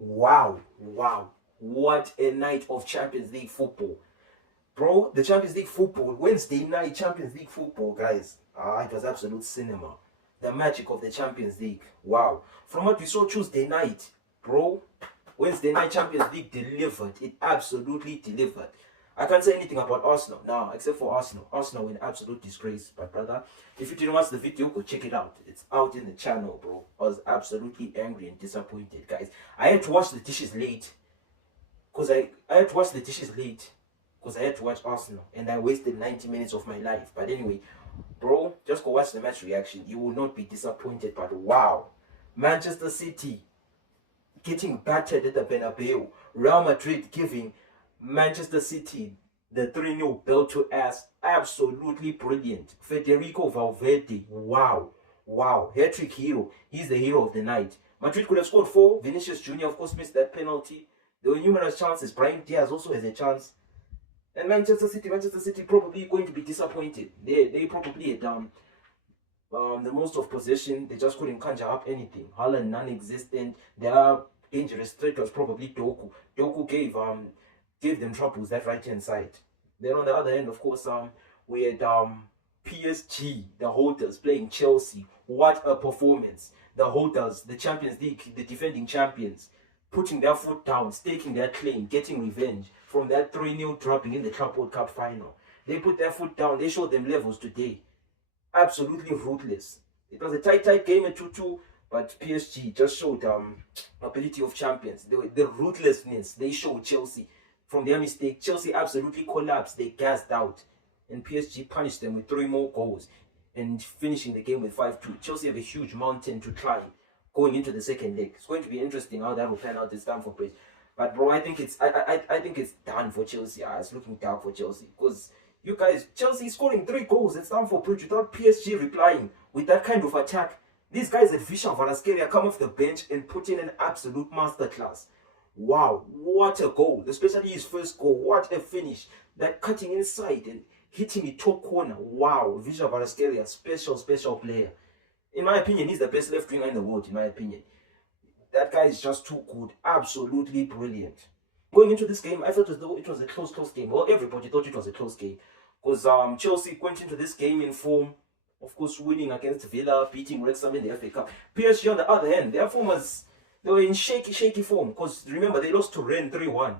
Wow, wow. What a night of Champions League football. Bro, the Champions League football, Wednesday night Champions League football, guys. It was absolute cinema. The magic of the Champions League. Wow. From what we saw Tuesday night, bro, Wednesday night Champions League delivered. It absolutely delivered. I can't say anything about Arsenal now, except for Arsenal. Arsenal were an absolute disgrace. But brother, if you didn't watch the video, go check it out. It's out in the channel, bro. I was absolutely angry and disappointed, guys. I had to wash the dishes late. I had to wash the dishes late. Because I had to watch Arsenal. And I wasted 90 minutes of my life. But anyway, bro, just go watch the match reaction. You will not be disappointed. But wow. Manchester City getting battered at the Bernabeu. Real Madrid giving Manchester City the 3-0 belt to ass. Absolutely brilliant. Federico Valverde. Wow. Wow. Hat-trick hero. He's the hero of the night. Madrid could have scored 4. Vinicius Jr. of course missed that penalty. There were numerous chances. Brahim Diaz also has a chance. And Manchester City probably going to be disappointed. They probably are down the most of possession. They just couldn't conjure up anything. Haaland non-existent. Their dangerous threat was probably Doku. Doku gave them troubles that right hand side. Then on the other end, of course, we had PSG, the holders, playing Chelsea. What a performance! The holders, the Champions League, the defending champions, putting their foot down, staking their claim, getting revenge from that 3-0 dropping in the Club World Cup final. They put their foot down. They showed them levels today. Absolutely ruthless. It was a tight game at 2-2, but PSG just showed ability of champions. The ruthlessness they showed Chelsea from their mistake. Chelsea absolutely collapsed. They gassed out. And PSG punished them with 3 more goals and finishing the game with 5-2. Chelsea have a huge mountain to climb going into the second leg. It's going to be interesting how that will pan out this time for Bridge. But bro, I think it's done for Chelsea. It's looking dark for Chelsea because you guys, Chelsea is scoring 3 goals at Stamford Bridge without PSG replying with that kind of attack. These guys at Visha Varaskelia come off the bench and put in an absolute masterclass. Wow, what a goal! Especially his first goal. What a finish! That cutting inside and hitting the top corner. Wow, Visha Varaskelia, special player. In my opinion, he's the best left winger in the world, in my opinion. That guy is just too good. Absolutely brilliant. Going into this game, I felt as though it was a close game. Well, everybody thought it was a close game. Because Chelsea went into this game in form. Of course, winning against Villa, beating Wrexham in the FA Cup. PSG, on the other hand, their form was... They were in shaky form. Because remember, they lost to Rennes 3-1.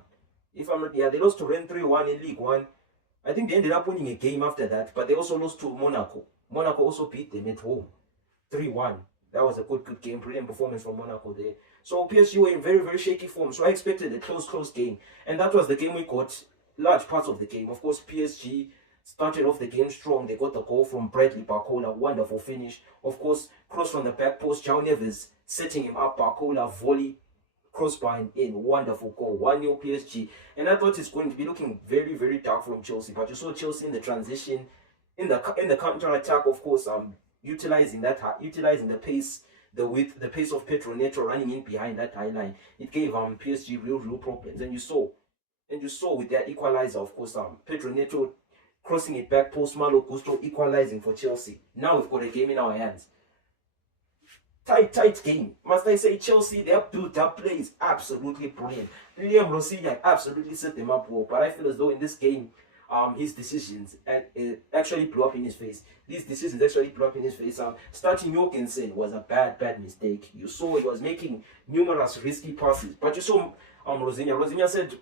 If I'm not... Yeah, they lost to Rennes 3-1 in League 1. I think they ended up winning a game after that. But they also lost to Monaco. Monaco also beat them at home. 3-1. That was a good game. Brilliant performance from Monaco there. So PSG were in very shaky form. So I expected a close game. And that was the game we got. Large parts of the game. Of course, PSG started off the game strong. They got the goal from Bradley Barcola. Wonderful finish. Of course, cross from the back post. João Neves setting him up. Barcola volley. Crossbar and in. Wonderful goal. 1-0 PSG. And I thought it's going to be looking very dark from Chelsea. But you saw Chelsea in the transition. In the counter-attack, of course, utilizing the pace, the width, the pace of Pedro Neto running in behind that high line. It gave PSG real problems. And you saw with that equalizer, of course, Pedro Neto crossing it back post, Malo Gusto equalizing for Chelsea. Now we've got a game in our hands. Tight game. Must I say, Chelsea, their build-up play is absolutely brilliant. Liam Rosilla absolutely set them up well. But I feel as though in this game, his decisions actually blew up in his face. These decisions actually blew up in his face. Starting Jorgensen was a bad mistake. You saw it was making numerous risky passes. But you saw Rosinya. Rosinya said,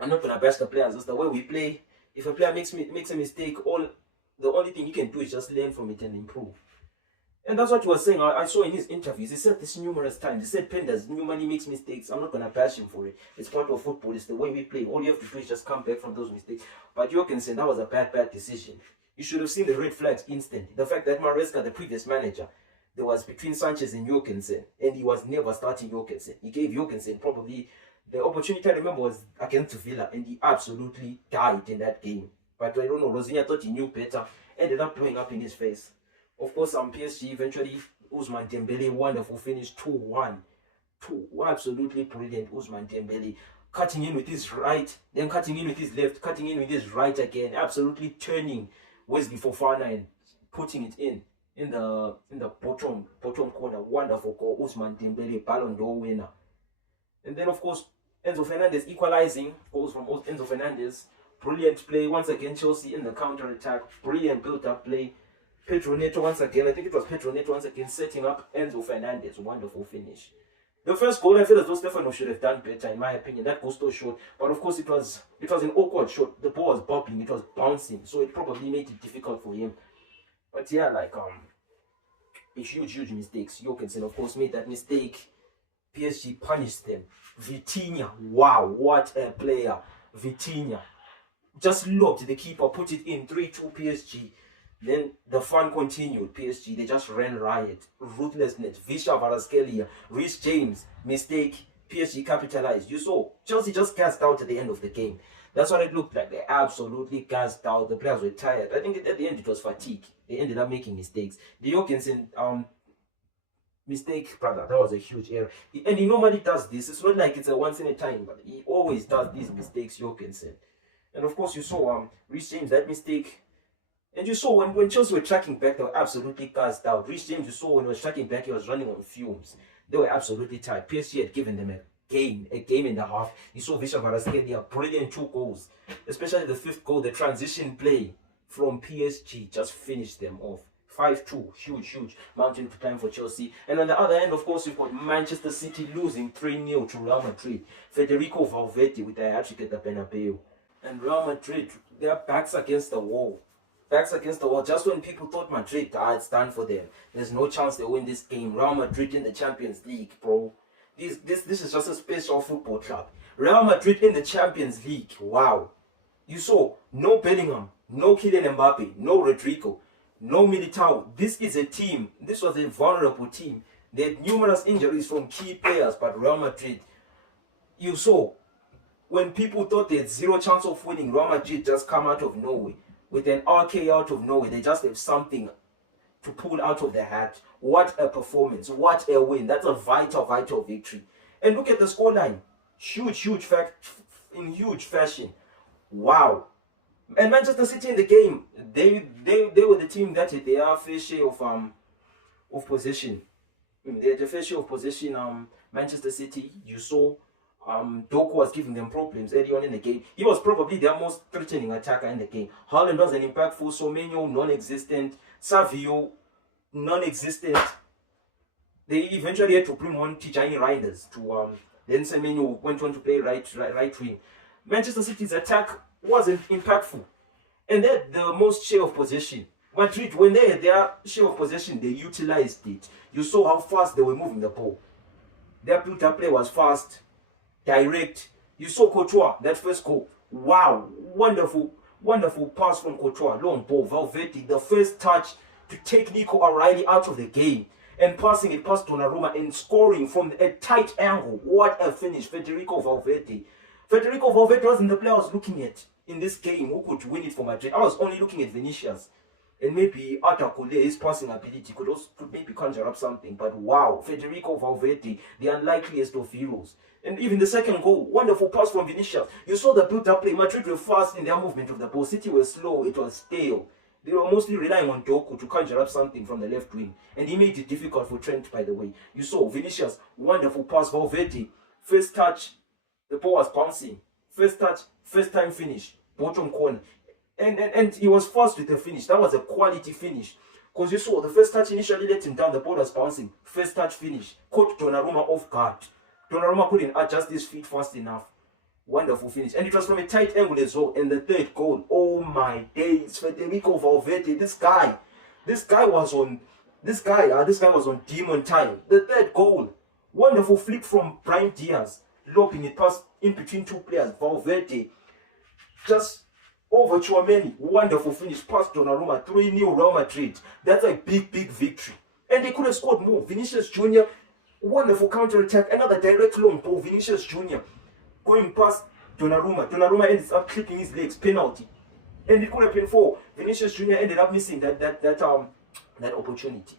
I'm not going to bash the players. That's the way we play. If a player makes a mistake, the only thing you can do is just learn from it and improve. And that's what he was saying. I saw in his interviews. He said this numerous times. He said, Penders, Newman makes mistakes. I'm not going to bash him for it. It's part of football. It's the way we play. All you have to do is just come back from those mistakes. But Jorgensen, that was a bad decision. You should have seen the red flags instant. The fact that Maresca, the previous manager, there was between Sanchez and Jorgensen, and he was never starting Jorgensen. He gave Jorgensen probably the opportunity, I remember, was against Villa, and he absolutely died in that game. But I don't know, Rosinya thought he knew better, ended up blowing up in his face. Of course, PSG eventually, Ousmane Dembele, wonderful finish, 2-1. Absolutely brilliant, Ousmane Dembele. Cutting in with his right, then cutting in with his left, cutting in with his right again. Absolutely turning Wesley Fofana and putting it in the bottom corner. Wonderful goal, Ousmane Dembele, Ballon d'Or winner. And then, of course, Enzo Fernandez equalizing, goals from Enzo Fernandez. Brilliant play once again. Chelsea in the counter attack. Brilliant built up play. Pedro Neto once again. I think it was Pedro Neto once again setting up Enzo Fernandez. Wonderful finish. The first goal, I feel as though Stefano should have done better, in my opinion. That goal still short, but of course it was an awkward shot. The ball was bobbling, it was bouncing, so it probably made it difficult for him. But yeah, like a huge mistakes. Jorgensen, of course, made that mistake. PSG punished them. Vitinha, wow, what a player! Vitinha just lobbed the keeper, put it in 3-2 PSG. Then the fun continued. PSG, they just ran riot. Ruthlessness. Visha Varaskelia, Reece James, mistake. PSG capitalized. You saw Chelsea just gassed out at the end of the game. That's what it looked like. They absolutely gassed out. The players were tired. I think at the end it was fatigue. They ended up making mistakes. The Jorgensen mistake, brother, that was a huge error. And he normally does this. It's not like it's a once in a time, but he always does these mistakes, Jorgensen. And of course, you saw Reece James, that mistake. And you saw when Chelsea were tracking back, they were absolutely gassed out. Reece James, you saw when he was tracking back, he was running on fumes. They were absolutely tired. PSG had given them a game and a half. You saw Visha Varaskelia, brilliant 2 goals. Especially the 5th goal, the transition play from PSG just finished them off. 5-2, huge mountain to climb for Chelsea. And on the other end, of course, you've got Manchester City losing 3-0 to Real Madrid. Federico Valverde with a hat-trick at the Bernabeu. And Real Madrid, their backs against the wall. Backs against the wall. Just when people thought Madrid, it's done for them. There's no chance they win this game. Real Madrid in the Champions League, bro. This is just a special football club. Real Madrid in the Champions League. Wow. You saw no Bellingham, no Kylian Mbappe, no Rodrigo, no Militao. This is a team. This was a vulnerable team. They had numerous injuries from key players, but Real Madrid, you saw, when people thought they had zero chance of winning, Real Madrid just come out of nowhere. With an RK out of nowhere, they just have something to pull out of their hat. What a performance, what a win. That's a vital victory. And look at the scoreline. In huge fashion. Wow. And Manchester City in the game, they were the team that had their fair share of possession. They had a fair share of possession. Manchester City, you saw Doku was giving them problems early on in the game. He was probably their most threatening attacker in the game. Haaland was an impactful. Semenyo, non-existent. Savio, non-existent. They eventually had to bring on Tijani Riders to then Semenyo went on to play right wing. Manchester City's attack wasn't impactful, and they had the most share of possession. Madrid, when they had their share of possession, they utilized it. You saw how fast they were moving the ball. Their build-up play was fast, direct. You saw Courtois, that first goal. Wow, wonderful pass from Courtois. Long ball, Valverde, the first touch to take Nico O'Reilly out of the game and passing it past Donnarumma and scoring from a tight angle. What a finish, Federico Valverde. Federico Valverde wasn't the player I was looking at in this game who could win it for Madrid. I was only looking at Vinicius. And maybe Arthur Kole, his passing ability could maybe conjure up something. But wow, Federico Valverde, the unlikeliest of heroes. And even the second goal, wonderful pass from Vinicius. You saw the build-up play. Madrid were fast in their movement of the ball. City was slow. It was stale. They were mostly relying on Doku to conjure up something from the left wing. And he made it difficult for Trent, by the way. You saw Vinicius, wonderful pass. Valverde, first touch, the ball was bouncing. First touch, first time finish, bottom corner. And he was fast with the finish. That was a quality finish. Because you saw the first touch initially let him down, the ball was bouncing. First touch finish. Caught Donnarumma off guard. Donnarumma couldn't adjust his feet fast enough. Wonderful finish. And it was from a tight angle as well. And the third goal, oh my days, Federico Valverde, this guy was on demon time. The third goal, wonderful flick from Brahim Diaz, lobbing it past in between two players. Valverde just over Tchouameni, wonderful finish past Donnarumma, 3-0 Real Madrid. That's a big victory. And they could have scored more. Vinicius Jr., wonderful counter-attack, another direct long ball. Vinicius Jr. going past Donnarumma. Donnarumma ends up clipping his legs, penalty. And it could have been 4. Vinicius Jr. ended up missing that opportunity.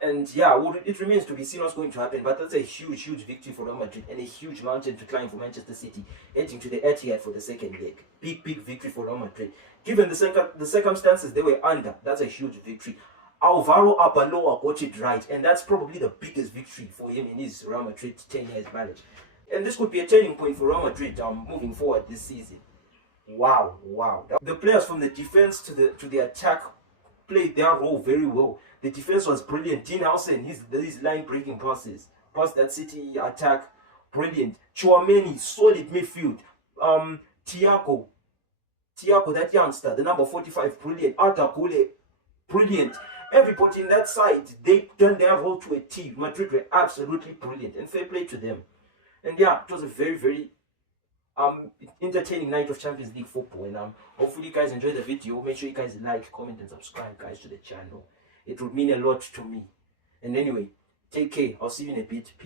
And yeah, it remains to be seen what's going to happen. But that's a huge victory for Real Madrid and a huge mountain to climb for Manchester City, heading to the Etihad for the second leg. Big victory for Real Madrid. Given the circumstances they were under, that's a huge victory. Alvaro Arbeloa got it right, and that's probably the biggest victory for him in his Real Madrid 10 years marriage. And this could be a turning point for Real Madrid moving forward this season. Wow, wow. The players from the defense to the attack played their role very well. The defense was brilliant. Dean Howson, his line breaking passes, past that City attack, brilliant. Chouameni, solid midfield. Thiago, that youngster, the number 45, brilliant. Arda Güler, brilliant. Everybody in that side, they turned their role to a T. Madrid were absolutely brilliant, and fair play to them. And yeah, it was a very, very entertaining night of Champions League football. And hopefully you guys enjoyed the video. Make sure you guys like, comment, and subscribe, guys, to the channel. It would mean a lot to me. And anyway, take care. I'll see you in a bit.